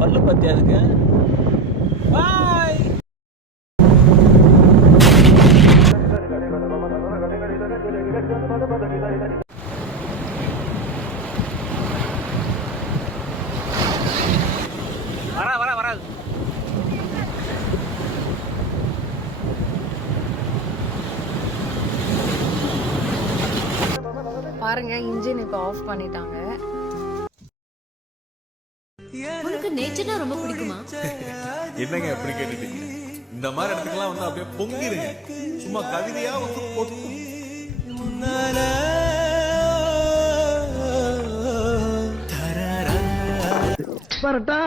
பல்லு பத்தியா இருக்கு. பாய். வராது. பாருங்க, இன்ஜின் இப்ப ஆஃப் பண்ணிட்டாங்க. உனக்கு நேச்சர்னா ரொம்ப பிடிக்குமா? என்னங்க எப்படி கேட்டுட்டீங்க? இந்த மாதிரி இடத்துக்குலாம் வந்து அப்படியே பொங்கிடுங்க. சும்மா கவிதையா வந்து பரட்டா